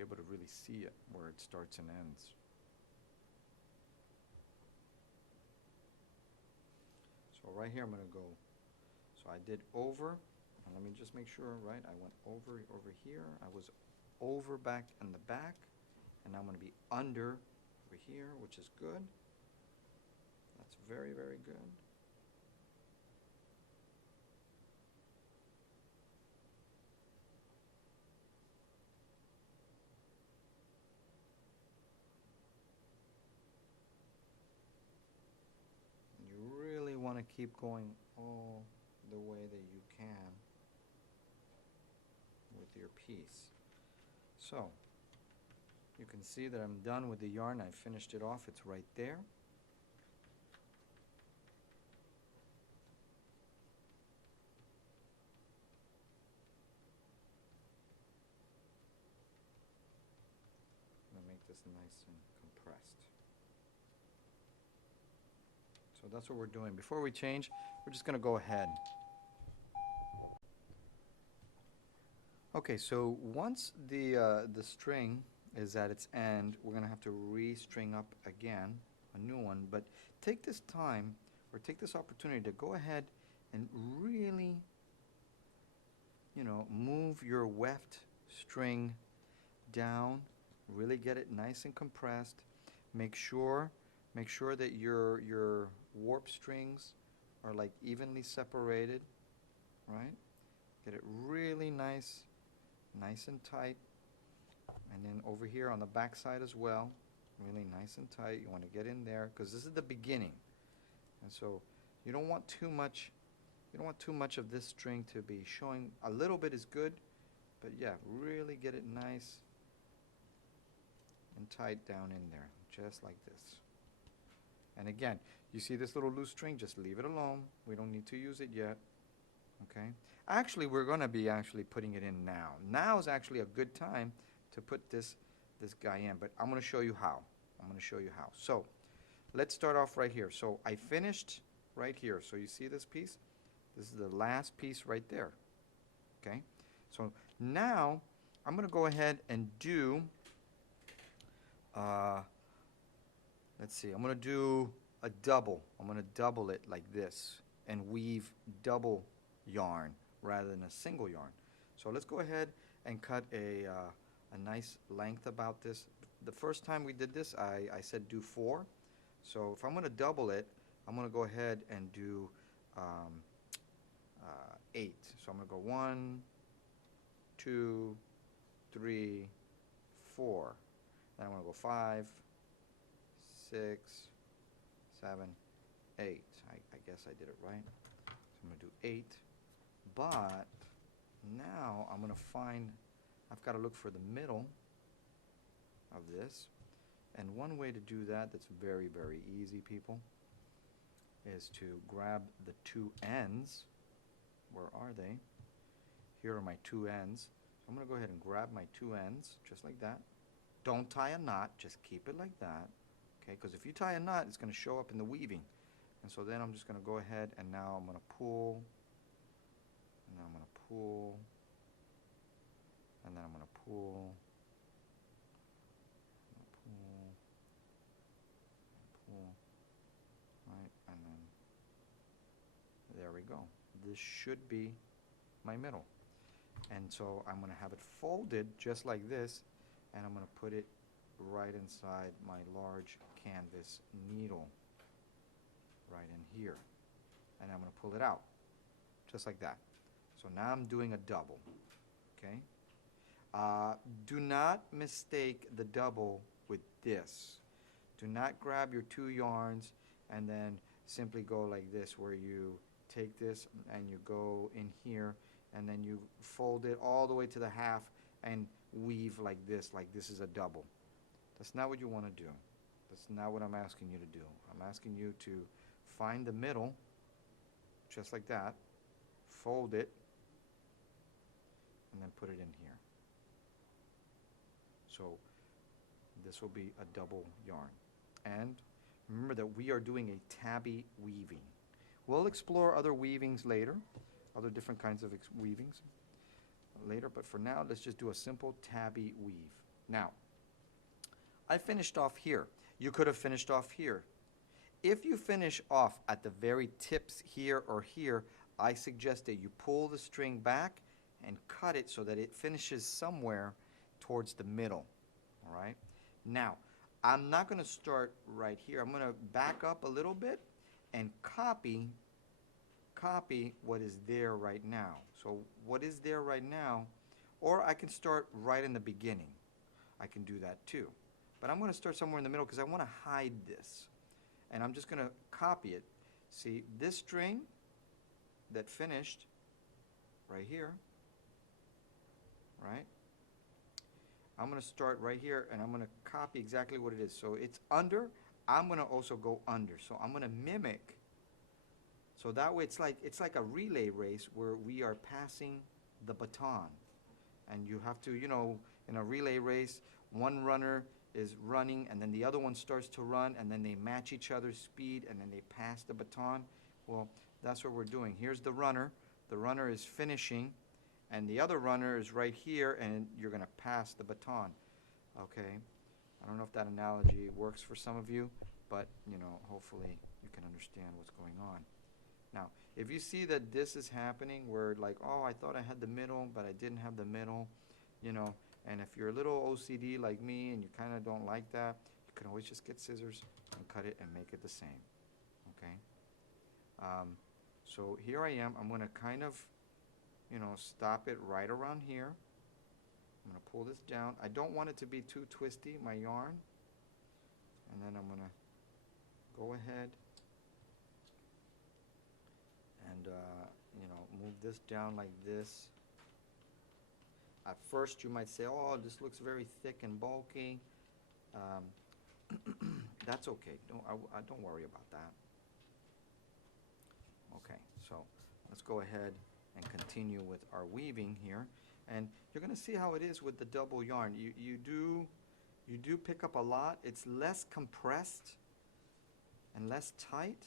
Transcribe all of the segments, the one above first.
be able to really see it where it starts and ends. So right here I'm going to go, so I did over, and let me just make sure, right, I went over here, I was over back in the back, and now I'm going to be under over here, which is good. That's very, very good. You really want to keep going all the way that you can with your piece. So you can see that I'm done with the yarn. I finished it off. It's right there. I'm going to make this nice and compressed. So that's what we're doing. Before we change, we're just going to go ahead. Okay, so once the string is at its end, we're going to have to re-string up again, a new one. But take this time, or take this opportunity to go ahead and really, you know, move your weft string down, really get it nice and compressed. Make sure that your warp strings are like evenly separated, right? Get it really nice and tight. And then over here on the back side as well, really nice and tight. You want to get in there because this is the beginning. And so you don't want too much of this string to be showing. A little bit is good, but yeah, really get it nice and tight down in there, just like this. And again, you see this little loose string, just leave it alone. We don't need to use it yet. Okay? Actually, we're going to be actually putting it in now. Now is actually a good time to put this guy in, but I'm going to show you how. So let's start off right here. So I finished right here. So you see this piece? This is the last piece right there. Okay? So now I'm going to go ahead and do, let's see, I'm going to do a double. I'm going to double it like this and weave double yarn rather than a single yarn. So let's go ahead and cut a nice length about this. The first time we did this, I said do 4. So if I'm going to double it, I'm going to go ahead and do 8. So I'm going to go 1, 2, 3, 4. Then I'm going to go 5, 6, 7, 8. I guess I did it right. So I'm going to do 8. But now I'm going to find, I've got to look for the middle of this. And one way to do that that's very, very easy, people, is to grab the 2 ends. Where are they? Here are my 2 ends. So I'm going to go ahead and grab my 2 ends, just like that. Don't tie a knot, just keep it like that. Okay, because if you tie a knot, it's going to show up in the weaving. And so then I'm just going to go ahead and now I'm going to pull, and then I'm going to pull, and then I'm going to pull, pull, right, and then there we go. This should be my middle. And so I'm going to have it folded just like this, and I'm going to put it right inside my large canvas needle right in here. And I'm going to pull it out just like that. So now I'm doing a double. Okay? Do not mistake the double with this. Do not grab your 2 yarns and then simply go like this, where you take this and you go in here and then you fold it all the way to the half and weave like this is a double. That's not what you want to do. That's not what I'm asking you to do. I'm asking you to find the middle, just like that, fold it, and then put it in here. So this will be a double yarn. And remember that we are doing a tabby weaving. We'll explore other weavings later, other different kinds of weavings later, but for now, let's just do a simple tabby weave. Now, I finished off here. You could have finished off here. If you finish off at the very tips here or here, I suggest that you pull the string back and cut it so that it finishes somewhere towards the middle. All right? Now, I'm not going to start right here. I'm going to back up a little bit and copy what is there right now. So what is there right now, or I can start right in the beginning. I can do that too. But I'm going to start somewhere in the middle because I want to hide this. And I'm just going to copy it. See, this string that finished right here, right? I'm going to start right here, and I'm going to copy exactly what it is. So it's under. I'm going to also go under. So I'm going to mimic. So that way it's like a relay race where we are passing the baton. And you have to, you know, in a relay race, one runner is running, and then the other one starts to run, and then they match each other's speed, and then they pass the baton. Well, that's what we're doing. Here's the runner. The runner is finishing, and the other runner is right here, and you're going to pass the baton. Okay? I don't know if that analogy works for some of you, but, you know, hopefully you can understand what's going on. Now, if you see that this is happening where, like, oh, I thought I had the middle, but I didn't have the middle, you know, and if you're a little OCD like me and you kind of don't like that, you can always just get scissors and cut it and make it the same. Okay? So here I am. I'm going to kind of, you know, stop it right around here. I'm going to pull this down. I don't want it to be too twisty, my yarn. And then I'm going to go ahead and, you know, move this down like this. At first you might say, oh, this looks very thick and bulky. That's okay. Don't worry about that. Okay, so let's go ahead and continue with our weaving here. And you're going to see how it is with the double yarn. You do pick up a lot. It's less compressed and less tight,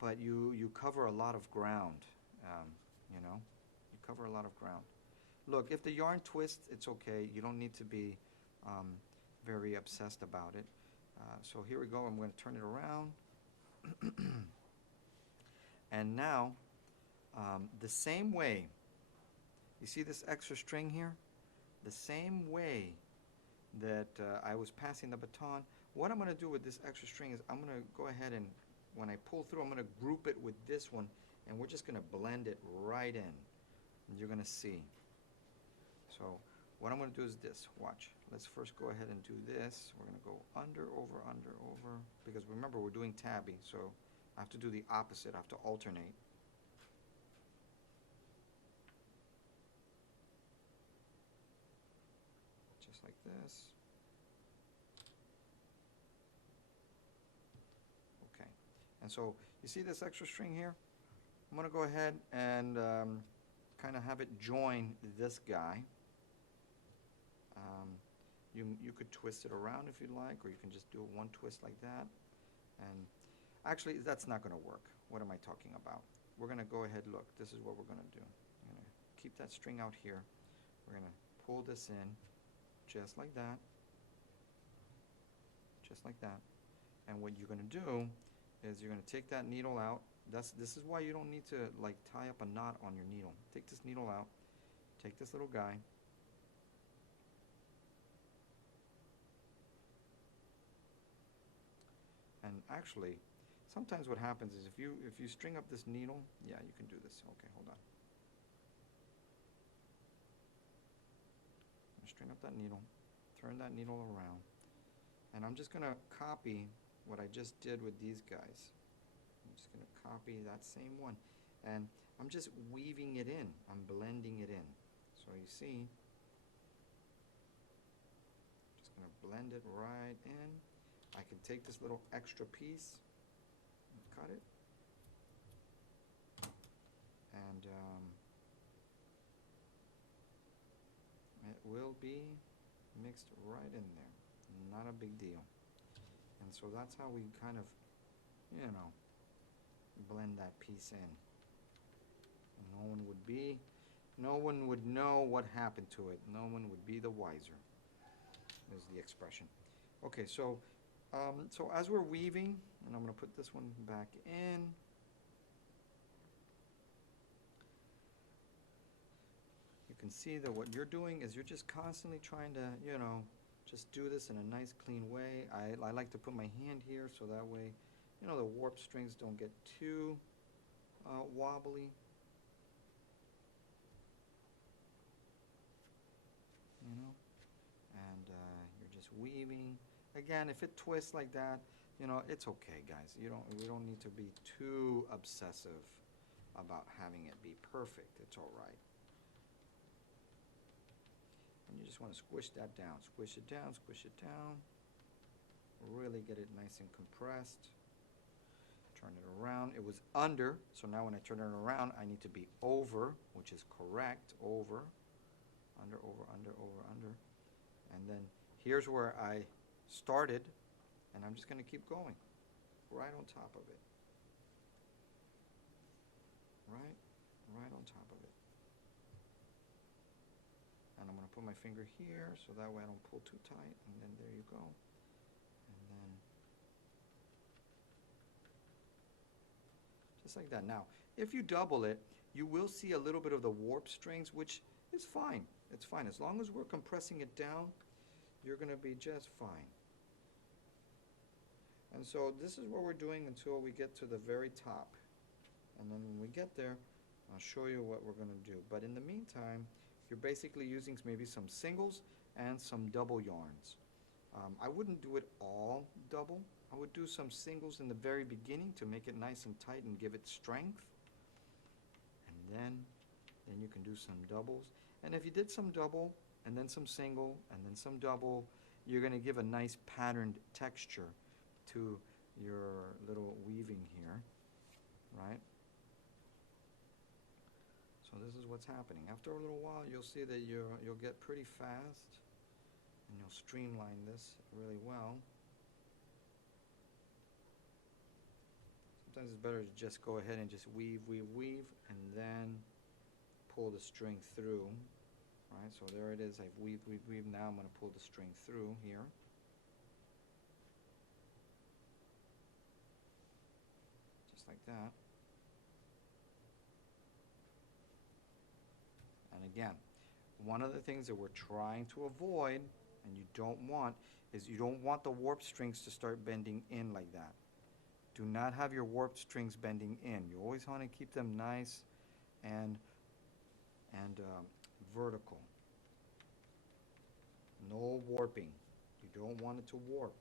but you cover a lot of ground. You know, you cover a lot of ground. Look, if the yarn twists, it's okay. You don't need to be very obsessed about it. So here we go. I'm going to turn it around. And now, the same way, you see this extra string here? The same way that I was passing the baton, what I'm going to do with this extra string is I'm going to go ahead and, when I pull through, I'm going to group it with this one, and we're just going to blend it right in. And you're going to see. So what I'm going to do is this. Watch. Let's first go ahead and do this. We're going to go under, over, because remember we're doing tabby, so I have to do the opposite. I have to alternate. Just like this. Okay. And so you see this extra string here? I'm going to go ahead and kind of have it join this guy. You could twist it around if you'd like, or you can just do one twist like that. And actually, that's not going to work. What am I talking about? We're going to go ahead, look, this is what we're going to do. I'm going to keep that string out here. We're going to pull this in just like that. Just like that. And what you're going to do is you're going to take that needle out. This is why you don't need to like tie up a knot on your needle. Take this needle out. Take this little guy. And actually, sometimes what happens is if you string up this needle, yeah, you can do this. Okay, hold on. I'm gonna string up that needle, turn that needle around, and I'm just gonna copy what I just did with these guys. I'm just gonna copy that same one, and I'm just weaving it in. I'm blending it in. So you see, just gonna blend it right in. I can take this little extra piece and cut it, and it will be mixed right in there. Not a big deal. And so that's how we kind of, you know, blend that piece in. No one would know what happened to it. No one would be the wiser. is the expression. Okay, so so as we're weaving, and I'm going to put this one back in. You can see that what you're doing is you're just constantly trying to, you know, just do this in a nice clean way. I like to put my hand here so that way, you know, the warp strings don't get too wobbly. You know, and you're just weaving. Again, if it twists like that, you know, it's okay, guys. We don't need to be too obsessive about having it be perfect. It's all right. And you just want to squish that down. Squish it down, squish it down. Really get it nice and compressed. Turn it around. It was under, so now when I turn it around, I need to be over, which is correct. Over, under, over, under, over, under. And then here's where I started, and I'm just going to keep going right on top of it. Right on top of it. And I'm going to put my finger here so that way I don't pull too tight, and then there you go. And then just like that. Now, if you double it, you will see a little bit of the warp strings, which is fine. It's fine. As long as we're compressing it down, you're going to be just fine. And so this is what we're doing until we get to the very top. And then when we get there, I'll show you what we're going to do. But in the meantime, you're basically using maybe some singles and some double yarns. I wouldn't do it all double. I would do some singles in the very beginning to make it nice and tight and give it strength. And then you can do some doubles. And if you did some double and then some single and then some double, you're going to give a nice patterned texture to your little weaving here, right? So this is what's happening. After a little while, you'll see that you'll get pretty fast, and you'll streamline this really well. Sometimes it's better to just go ahead and just weave, weave, weave, and then pull the string through. Right, so there it is. I've weaved, weaved, weaved. Now I'm going to pull the string through here. Just like that. And again, one of the things that we're trying to avoid, and you don't want, is you don't want the warp strings to start bending in like that. Do not have your warp strings bending in. You always want to keep them nice and vertical. No warping. You don't want it to warp.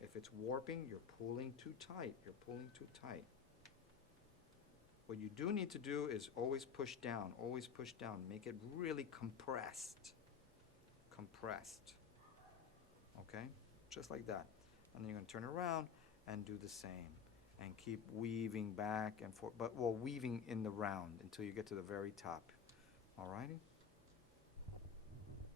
If it's warping, you're pulling too tight. You're pulling too tight. What you do need to do is always push down, make it really compressed. Compressed. Okay? Just like that. And then you're going to turn around and do the same. And keep weaving back and forth, but weaving in the round until you get to the very top. Alrighty?